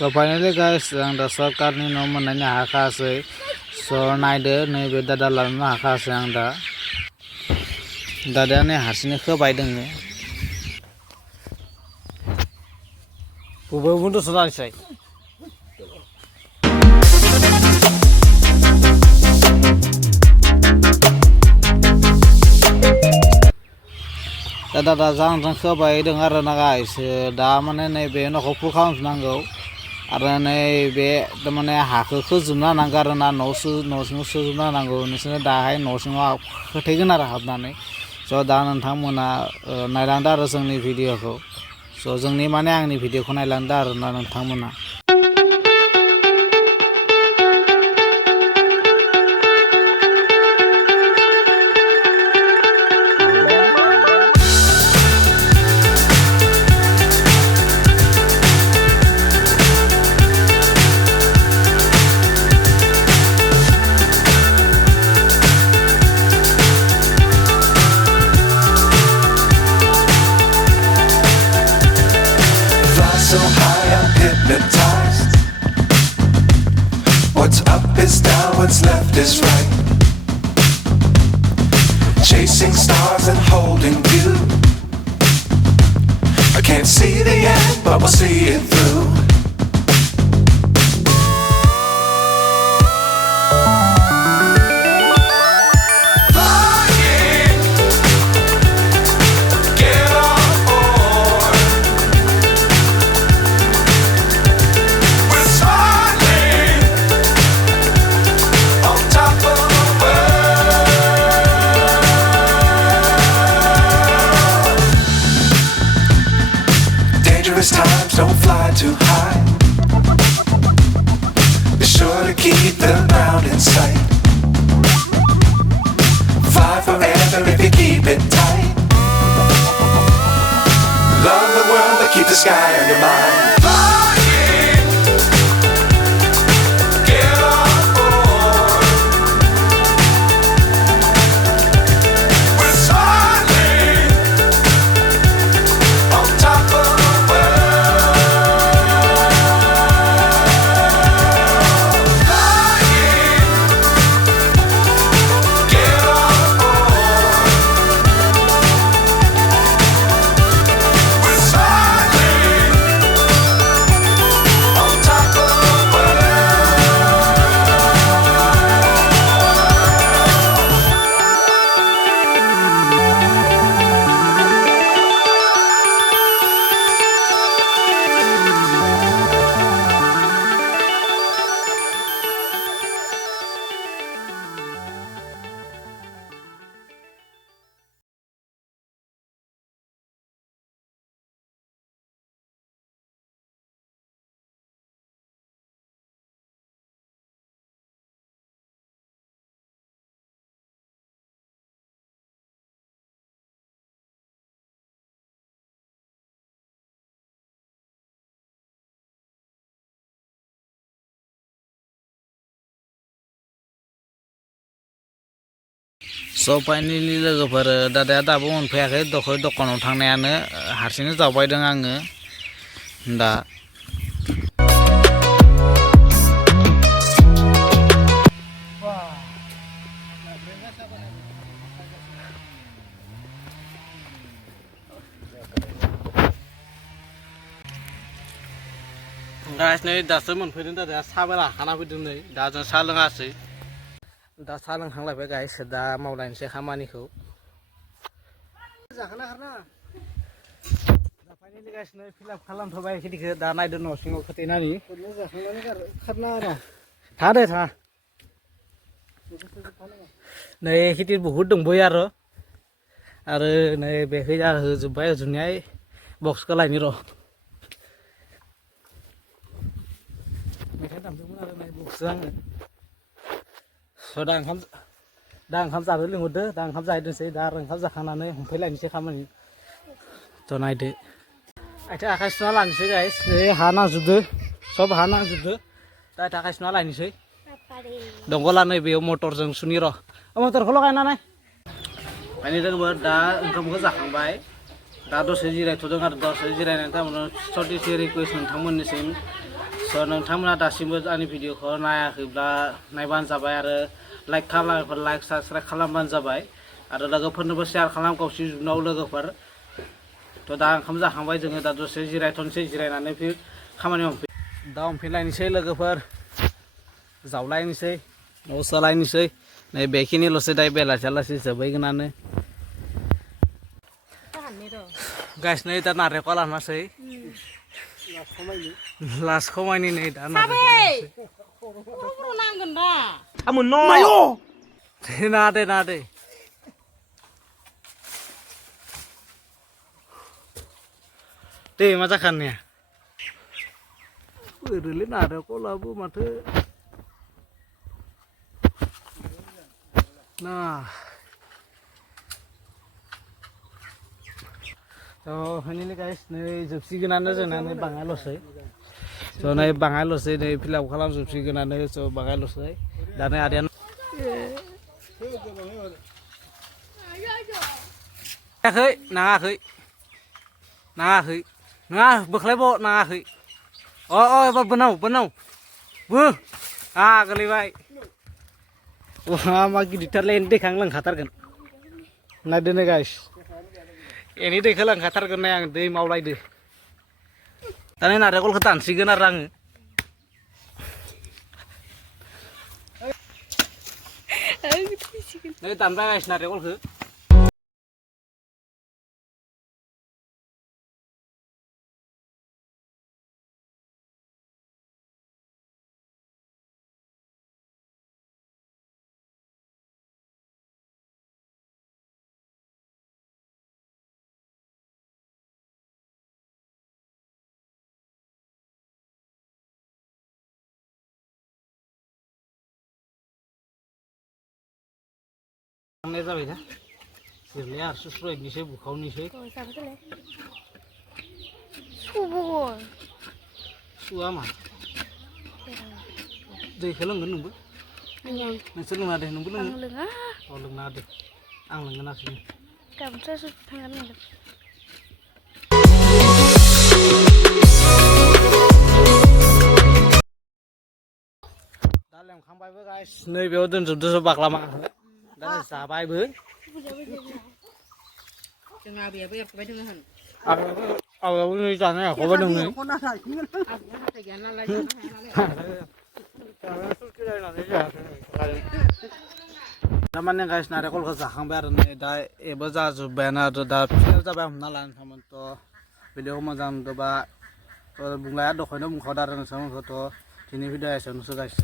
So finally guys, ang da sarkar ni no manani hakase. So naide nebe dadalan na hakase ang da. Dadane harsini khobai dongo. Ubo buntu sodan sai. Dada jang khobai dong arana guys. Da mane nebe no khopu kham nango. Arana be tamane hakho khojumna nangarana nosu sujumna nango. Nisne da hai nosu khothegona ra habnane. So da nonthangmona nailangda aro jongni video ko. So jongni mane angni video ko nailangda aro nonthangmona. So high, I'm hypnotized. What's up is down, what's left is right. Chasing stars and holding you. I can't see the end, but we'll see it through. Times don't fly too high. Be sure to keep the ground in sight. Fly forever if you keep it tight. Love the world but keep the sky on your mind. So finally लोगोफोर दादाया दाबो मोनफैयाखै दखानाव थांनायानो हारसिंनो जावबायदों आङो दा guys नै दासो मोनफैदों दादाया साबो लाखाना फैदों नै दा जों सा लोङासै दा सा लोंखांलायबाय गाइस दा मावलायनोसै खामानिखौ जाखाना खारना दा फाइनालि गाइस नै फिलआप खालामथबाय खेथिखौ दा नायदो न' सिङाव खोथैनानै जाखांनानै खारना आरो था दे था नै खेथि बहुत दंबोयो आरो नै बेखै होजोब्बाय होजोबनाय बक्सखौ लायनि र' मेथाइ दामदोंमोन आरो नै बक्सजों आङो So दा ओंखाम जानो लिंहरदो दा ओंखाम जाहैदोंसै दा ओंखाम जाखांनानै हमफैलायनोसै खामानि थ' नायदो आथिं आखाइ सुना लानोसै गाइस हा नांजोबदो सब हा नांजोबदो दा आथिं आखाइ सुना लायनोसै दंगला नै बेयाव मटरजों सुनि र' मटरखौ लगायनानै माने जोंबो दा ओंखामखौ जाखांबाय दा दसे जिरायथ'दों आरो दसे जिरायनानै थारमाने सर्टेज रिकुवेस्ट नोंथांमोननिसिम स' नोंथांमोना दासिमबो आंनि भिडिअखौ नायाखैब्ला नायबानो जाबाय आरो लाइक खालामनायफोर लाइक साबस्क्राइब खालामबानो जाबाय आरो लोगोफोरनोबो शेयार खालाम गावसि जुनाव लोगोफोर थ' दा ओंखाम जाखांबाय जोङो दा दसे जिरायथ'नोसै जिरायनानै खामानि मावफै दा हमफिनलायनोसै लोगोफोर जावलायनोसै न' सोलायनोसै नै बेखिनिल'सै दा बेलासियालासि जोबहैगोनानो गाइस नै दा नारेंखल लानोसै लास खमायनि नै दा नांगोन दा ना दे दे मा जाखाननिया ओरैलै नारेंखलाबो माथो ना थ' फाइनालि गाइस नै जोबसिगोनानो जोंना नै बाङाल'सै थ' नै बाङाल'सै नै फिलाप खालामजोबसिगोनानो थ' बाङाल'सै दा नै आदाया नाङाखै नङा बोख्लायब' नाङाखै अ एबार बोनाव बो गोलैबाय मा गिदिरथारलै एनि दैखौ आं लोंखाथारगोन नायदो नै गाइस एनि दैखौ लोंखाथारगोन नाय आं दै मावलायदो दा नै नारेंखलखौ दानसिगोन आरो आङो नै दानबाय गाइस नारेंखलखौ थांनाय जाबायना सिरलाया आरो सुस्र'हैनोसै बुखावनोसै सुवा मा दैखौ लोंगोन नोंबो नोंसोर लोङा दे नोंबो लोङो अ लोंना दे आं लोंगोन आसि गाबोनसो थांगोन दा लेंखांबायबो गाइस नैबेयाव दोनजोबदोसो बाग्लामा दा जाबायबो जों आबैयाबो एरख'बाय दङ होन आबैयाबो नै जानो एरख'बाय दं नै थारमाने गाइस नारेंखलखौ जाखांबाय आरो नै दा एबो जाजोब्बायानो आरो दा फिसायाव जाबाय हमना लानो थांमोन थ' भिडिअखौ मोजां नुदोंबा थ' बुंलाया दखानाव बुंखादों आरो नोंसोरखौथ' दिनै भिडिअ एसेयावनोसै गाइस